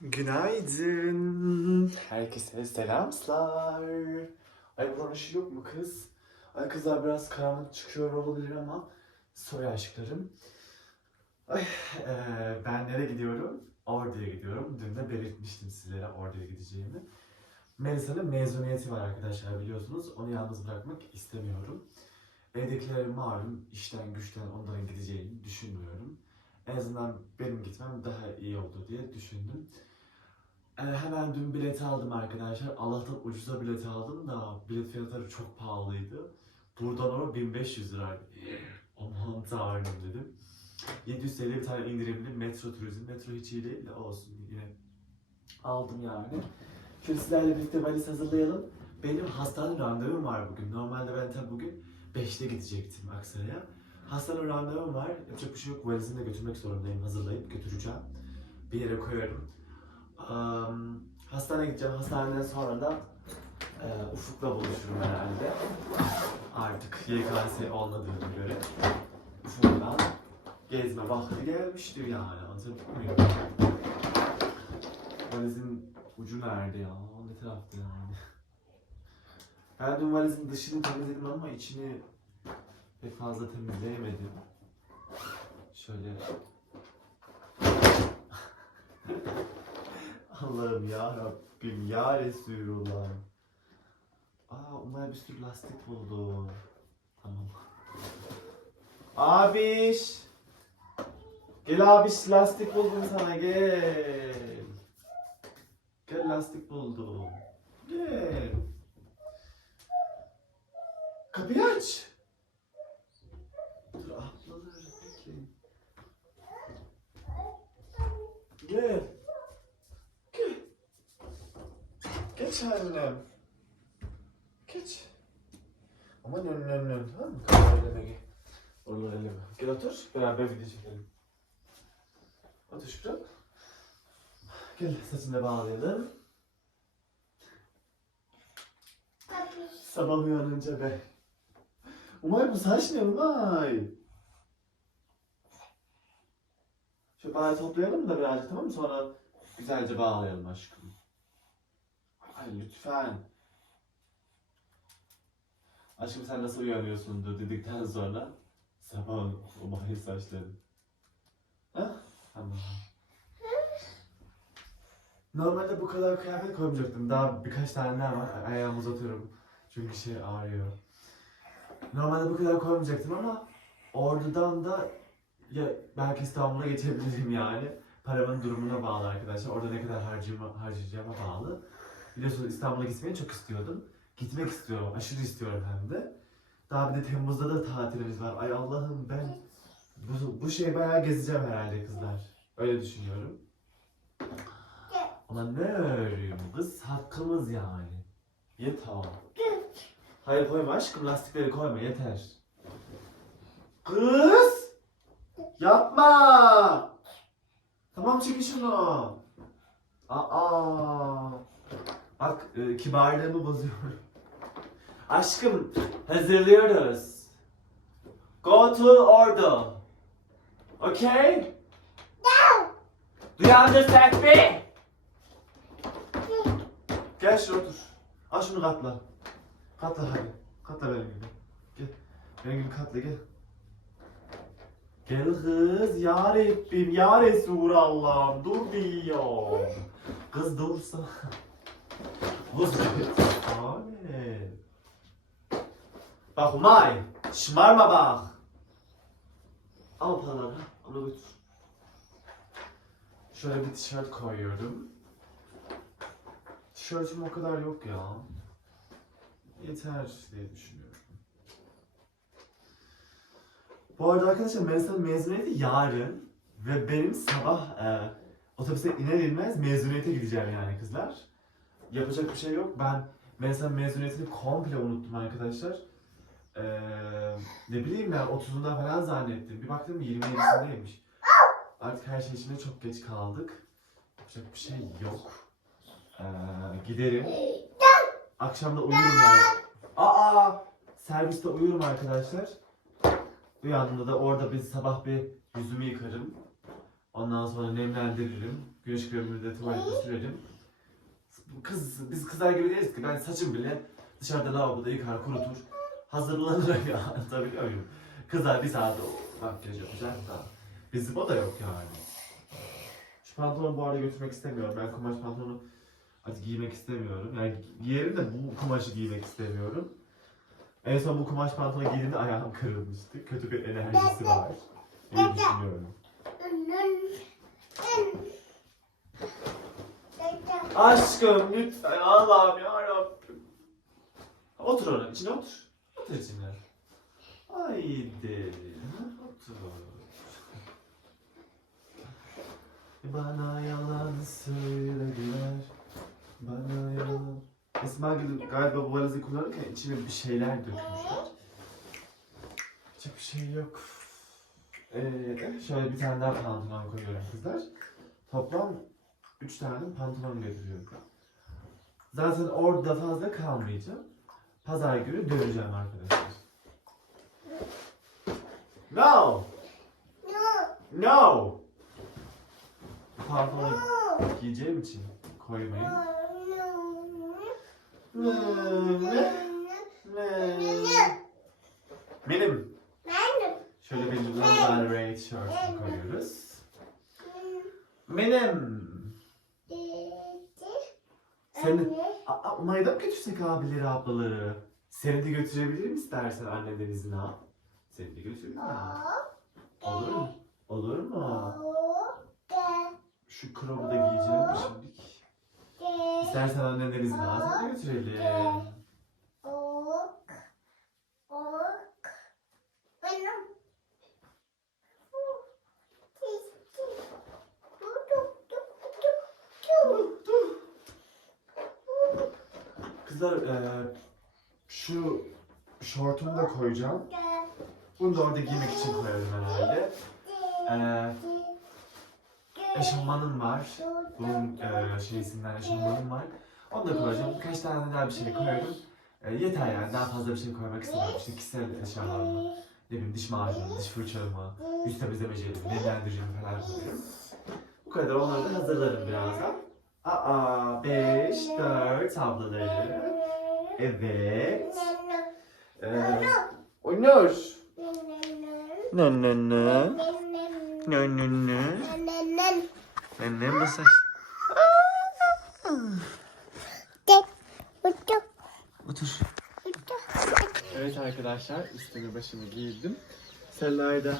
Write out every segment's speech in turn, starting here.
Günaydın. Herkese selamlar. Ay buranın ışığı yok mu kız? Ay kızlar biraz karanlık çıkıyor olabilir ama soy aşklarım. Ay, eee, ben nereye gidiyorum? Ordu'ya gidiyorum. Dün de belirtmiştim sizlere Ordu'ya gideceğimi. Melisa'nın mezuniyeti var arkadaşlar biliyorsunuz. Onu yalnız bırakmak istemiyorum. Evdekiler malum işten güçten onların gideceğini düşünmüyorum. En azından benim gitmem daha iyi oldu diye düşündüm. Ee, hemen dün bileti aldım arkadaşlar. Allah'tan ucuza bilet aldım da bilet fiyatları çok pahalıydı. Buradan oraya 1500 lira. Aman tanrım dedim. 700 TL bir tane indirimli metro turizm. Metro hiç iyi değil de olsun yine aldım yani. Şimdi sizlerle birlikte valiz hazırlayalım. Benim hastane randevum var bugün. Normalde ben tabii bugün 5'te gidecektim Aksaray'a. Hastane randevum var. Yapacak bir şey yok. Valizini de götürmek zorundayım. Hazırlayıp götüreceğim. Bir yere koyarım. Am, hastaneye gideceğim. Hastaneden sonra da e, Ufuk'la buluşurum herhalde. Artık YKS olmadığına göre Ufuk'la gezme vakti gelmiştir yani. Anlatabiliyor? Valizin ucu nerede ya? Ne tarafta yani? Ben dün valizin dışını temizledim ama içini pek fazla temizleyemedim. Şöyle Allah'ım ya Rabbim ya Resulullah. Aa Umay bir sürü lastik buldu. Tamam. Abiş. Gel abiş lastik buldum sana gel. Gel lastik buldum. Gel. Kapıyı aç. Dur ablalar. Gel. Gel. Geç annem. Geç. Aman ön ön ön. Tamam mı? Kapıyı eleme gel. Oraları eleme. Gel otur. Beraber video çekelim. Otur şuraya. Gel saçını bağlayalım. Sabah uyanınca be. Umay bu saç ne Umay? Şu bağı toplayalım da birazcık tamam mı? Sonra güzelce bağlayalım aşkım. Ay lütfen. Aşkım sen nasıl uyanıyorsundur dedikten sonra sabah Umay'ın saçları. Ha? Tamam. Normalde bu kadar kıyafet koymayacaktım. Daha birkaç tane daha var. Ay- Ayağımı uzatıyorum. Çünkü şey ağrıyor. Normalde bu kadar koymayacaktım ama Ordu'dan da ya belki İstanbul'a geçebilirim yani. Paramın durumuna bağlı arkadaşlar. Orada ne kadar harcayacağıma, harcayacağıma bağlı. Biliyorsunuz İstanbul'a gitmeyi çok istiyordum. Gitmek istiyorum. Aşırı istiyorum hem de. Daha bir de Temmuz'da da tatilimiz var. Ay Allah'ım ben bu, bu şeyi bayağı gezeceğim herhalde kızlar. Öyle düşünüyorum. Ama ne örüyorum kız hakkımız yani. Yeter. Hayır koyma aşkım lastikleri koyma yeter. Kız! Yapma! Tamam çekin şunu. Aa! Bak e, kibarlığımı bozuyorum. Aşkım hazırlıyoruz. Go to order. Okay? Do you understand me? Gel şuraya otur. Al şunu katla. Katla hadi. Katla benim gibi. Gel. Benim gibi katla gel. Gel kız ya Rabbim ya Resulallah dur diyor. Kız dursa. Kız Abi. Bak Umay. Bak. Al paraları. Onu götür. Şöyle bir tişört koyuyorum. Tişörtüm o kadar yok ya. Yeter diye düşünüyorum. Bu arada arkadaşlar Melisa'nın mezuniyeti yarın. Ve benim sabah e, otobüse iner inmez mezuniyete gideceğim yani kızlar. Yapacak bir şey yok. Ben Melisa'nın mezuniyetini komple unuttum arkadaşlar. E, ne bileyim ben 30'unda falan zannettim. Bir baktım 27'sindeymiş. Artık her şey için de çok geç kaldık. Yapacak bir şey yok. Ee, giderim. Akşam da uyurum yani. Aa! Serviste uyurum arkadaşlar. Uyandığımda da orada bir sabah bir yüzümü yıkarım. Ondan sonra nemlendiririm. Güneş kremini de tuvalete sürerim. Bu Kız, biz kızlar gibi değiliz ki. Ben saçım bile dışarıda lavaboda yıkar, kurutur. Hazırlanır ya. Anlatabiliyor muyum? Kızlar bir saat makyaj yapacak da. Bizim o da yok yani. Şu pantolonu bu arada götürmek istemiyorum. Ben kumaş pantolonu hadi giymek istemiyorum. Yani giyerim de bu kumaşı giymek istemiyorum. En son bu kumaş pantolonu giydiğimde ayağım kırılmıştı. Kötü bir enerjisi var. diye düşünüyorum. Aşkım lütfen Allah'ım yarabbim. Otur oranın içine otur. Otur içine. Haydi. Otur. Bana yalan söylediler. Bana yalan. Esma Gül galiba bu valizi kullanırken içine bir şeyler dökmüşler. Çok bir şey yok. Ee, şöyle bir tane daha pantolon koyuyorum kızlar. Toplam 3 tane pantolon götürüyorum. Zaten orada fazla kalmayacağım. Pazar günü döneceğim arkadaşlar. No! No! Pantolonu giyeceğim için koymayın. Benim şöyle bir London Ray tişörtünü koyuyoruz. Benim. Senin Aa, Umay'da mı götürsek abileri ablaları? Seni de götürebilir mi istersen annenden izin al? Seni de götürürüm. Olur mu? Olur mu? Şu kromu da giyeceğim şimdilik. İstersen annenden izin al seni de götürelim. Kızlar eee, şu şortumu da koyacağım. Bunu da orada giymek için koyarım herhalde. Eee eşofmanım var. Bunun eee şeysinden eşofmanım var. Onu da koyacağım. Birkaç tane daha bir şey koyarım. Eee, yeter yani. Daha fazla bir şey koymak istemiyorum. İşte kişisel eşyalarımı, ne bileyim diş macunu, diş fırçamı, yüz temizleme jelimi, nemlendiricimi falan koyuyorum. Bu kadar. Onları da hazırlarım birazdan. Aa, 5, 4 ablaları. Evet. Ee, oynuyor. Ne ne ne. Ne ne ne. Ne ne mesaj. Otur. Evet arkadaşlar üstümü başımı giydim. Seller'de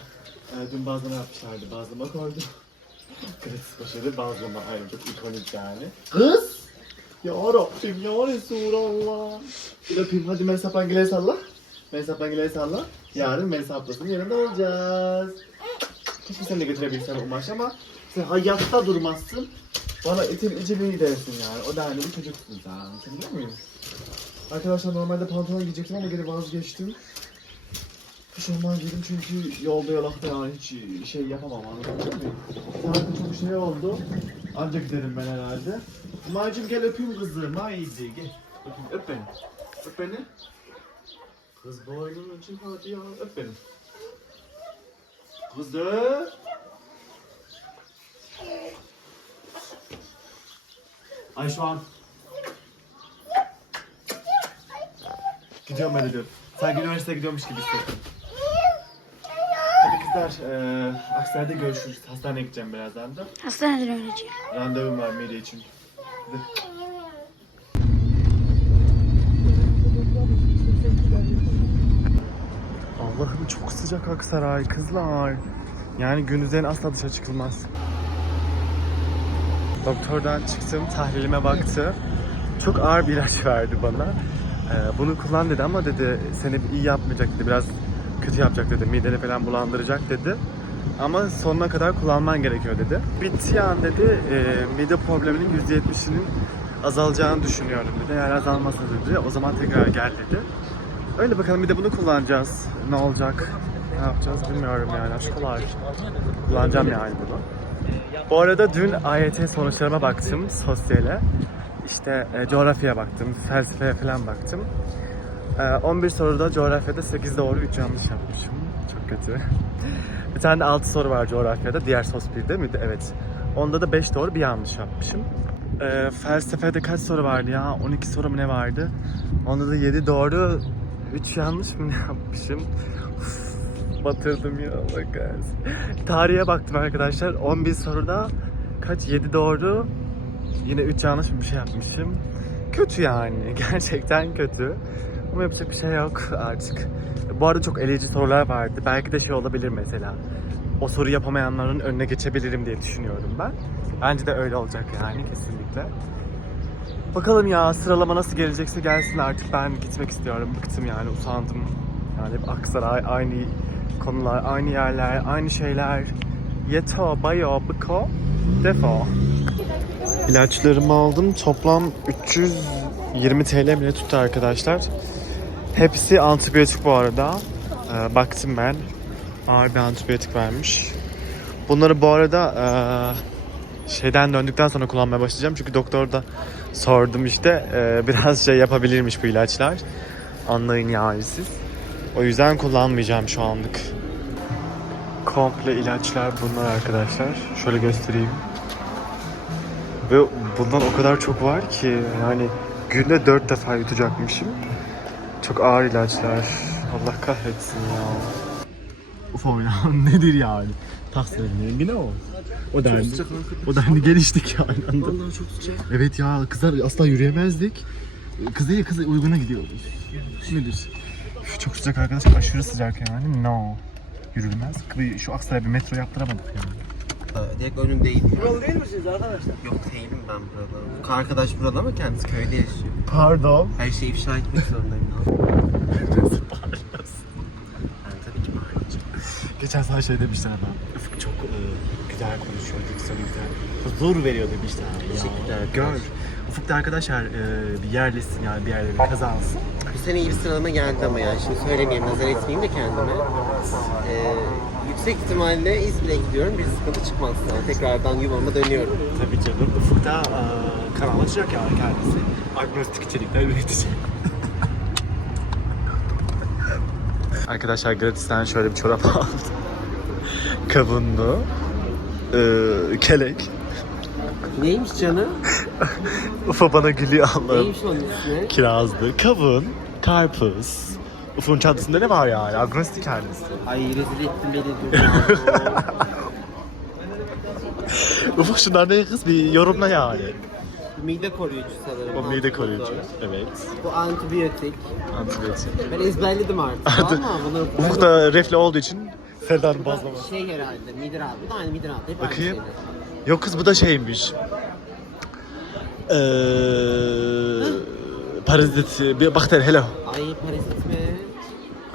e, dün bazlama yapmışlardı. Bazlama koydum. Başarı bazlama ayrı çok ikonik yani. Kız! Ya Rabbim ya Resulallah. Bir öpeyim hadi Melisa Pangil'e salla. Melisa Pangil'e salla. Yarın Melisa ablasının yanında olacağız. Keşke seni de götürebilsem Umaş ama sen hayatta durmazsın. Bana itin içimi dersin yani. O denli bir çocuksun sen. Sen biliyor muyum? Arkadaşlar normalde pantolon giyecektim ama geri vazgeçtim. Eşofman giydim çünkü yolda yolakta yani hiç şey yapamam anladın mı? Zaten çok şey oldu. Ancak giderim ben herhalde. Umay'cım gel öpeyim kızım. Haydi gel. Öpeyim, öp beni. Öp beni. Kız boynun için hadi ya öp beni. Kızım. Ay şu an. Gidiyorum ben gidiyorum. Sanki üniversiteye gidiyormuş gibi hissettim. Kızlar, eee Aksaray'da görüşürüz. Hastaneye gideceğim birazdan da. Hastaneden öğreneceğim. Randevum var mide için. Hadi. Allah'ım çok sıcak Aksaray kızlar. Yani gündüzlerin asla dışarı çıkılmaz. Doktordan çıktım, tahlilime baktı. Çok ağır bir ilaç verdi bana. Ee, bunu kullan dedi ama dedi seni iyi yapmayacak dedi. Biraz kötü yapacak dedi. Mideni falan bulandıracak dedi. Ama sonuna kadar kullanman gerekiyor dedi. Bittiği an dedi e, mide probleminin %70'inin azalacağını düşünüyorum dedi. Eğer azalmazsa dedi o zaman tekrar gel dedi. Öyle bakalım bir de bunu kullanacağız. Ne olacak? Ne yapacağız bilmiyorum yani aşkolar. Kullanacağım yani bunu. Bu arada dün AYT sonuçlarıma baktım sosyale. İşte e, coğrafyaya baktım, felsefeye falan baktım. E, 11 soruda coğrafyada 8 doğru 3 yanlış yapmışım. Çok kötü. Bir tane de 6 soru var coğrafyada. Diğer sos 1'de miydi? Evet. Onda da 5 doğru bir yanlış yapmışım. Ee, felsefede kaç soru vardı ya? 12 soru mu ne vardı? Onda da 7 doğru 3 yanlış mı ne yapmışım? Batırdım ya Allah kahretsin. Tarihe baktım arkadaşlar. 11 soruda kaç? 7 doğru. Yine 3 yanlış bir şey yapmışım. Kötü yani. Gerçekten kötü. Ama yapacak bir şey yok artık. Bu arada çok eleyici sorular vardı. Belki de şey olabilir mesela. O soru yapamayanların önüne geçebilirim diye düşünüyorum ben. Bence de öyle olacak yani kesinlikle. Bakalım ya sıralama nasıl gelecekse gelsin artık ben gitmek istiyorum. Bıktım yani usandım. Yani hep Aksaray aynı konular, aynı yerler, aynı şeyler. Yeto, bayo, bıko, defo. İlaçlarımı aldım. Toplam 320 TL mi ne tuttu arkadaşlar. Hepsi antibiyotik bu arada. Ee, baktım ben. Ağır bir antibiyotik vermiş. Bunları bu arada ee, şeyden döndükten sonra kullanmaya başlayacağım. Çünkü doktorda sordum işte. ee, biraz şey yapabilirmiş bu ilaçlar. Anlayın yani siz. O yüzden kullanmayacağım şu anlık. Komple ilaçlar bunlar arkadaşlar. Şöyle göstereyim. Ve bundan o kadar çok var ki yani günde dört defa yutacakmışım. Çok ağır ilaçlar. Allah kahretsin ya. Ufo ya nedir yani? Tahsilin yine o. O derdi. O derdi geliştik yani. anladın? Vallahi çok sıcak. Evet ya kızlar asla yürüyemezdik. Kız değil kız uyguna gidiyoruz. Nedir? Üf, Çok sıcak arkadaşlar aşırı sıcak yani. No. Yürülmez. Bir- Şu Aksaray'a bir metro yaptıramadık yani. Direkt önümdeyim. Buralı değil misiniz arkadaşlar? Yok değilim ben burada. Bu arkadaş burada ama kendisi köyde yaşıyor. Pardon. Her şeyi ifşa etmek zorundayım. ben tabii ki bağıracağım. Geçen sana şey demişler ama Ufuk çok e, güzel konuşuyor, diksiyonu güzel. Huzur veriyor demişler. Ya, Teşekkürler Gör. arkadaşlar. Ufuk da arkadaşlar e, bir yerleşsin yani bir yerleri kazansın. Bu sene iyi bir sıralama geldi ama yani şimdi söylemeyeyim, nazar etmeyeyim de kendime. Ee, yüksek ihtimalle İzmir'e gidiyorum, bir sıkıntı çıkmazsa tekrardan yuvama dönüyorum. Tabii canım. Ufuk da e, kanal açacak yani kendisi. Agnostik içerikler üretecek. Arkadaşlar gratisten şöyle bir çorap aldım. Kavunlu. e, kelek. Neymiş canım? Ufa bana gülüyor Allah'ım. Neymiş onun ismi? Kirazlı, kavun, karpuz. Ufuk'un çantasında ne var yani? Agnostik kendisi. Ay rezil ettin beni. ya. Ufuk şunlar ne kız bir yorumla yani. Mide koruyucu sanırım. O mide koruyucu. Evet. Bu antibiyotik. Antibiyotik. Ben ezberledim artık ama bunu... Ufuk da refle olduğu için Ferdan'ın bazlaması. Şey herhalde, midir abi. Bu da aynı midir abi. Hep aynı Bakayım. şeyler. Yok kız bu da şeymiş. Eee... parazit, bir bakteri hello. Ay parazit?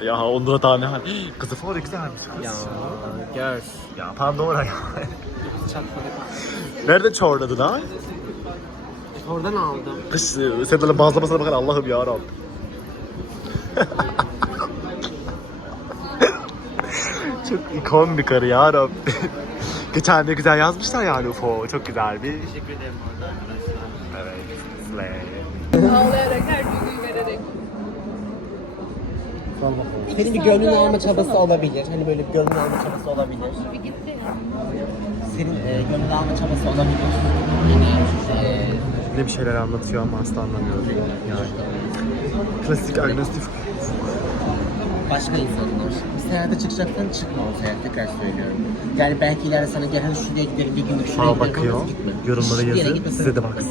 Ya onda da ne hal. Kızı falan güzelmiş kız. Ya gör. Ya Pandora ya. Nerede çorladı lan? Oradan aldım. Kız Sedan'ın bazlamasına bakar Allah'ım ya Rabbim. Çok ikon bir karı ya Rabbim. Geçen de güzel yazmışlar yani UFO. Çok güzel bir. Teşekkür ederim orada arkadaşlar. Evet. slay. Ağlayarak Senin bir gönlünü alma çabası olabilir. Hani böyle bir gönlünü alma çabası olabilir. Bir gitti ya. Senin e, gönlünü alma çabası olabilir. Hani e, Ne bir şeyler anlatıyor ama asla anlamıyorum yani. Klasik agnostik. başka insanlar. Bir seyahate çıkacaksan çıkma o seyahat. Tekrar söylüyorum. Yani belki ileride sana gel hadi şuraya gidelim bir günlük şuraya Fal gidelim. bakıyor. Gitme. Yorumlara Hiçbir yere yazın. gitme, Size de sakın. baksın.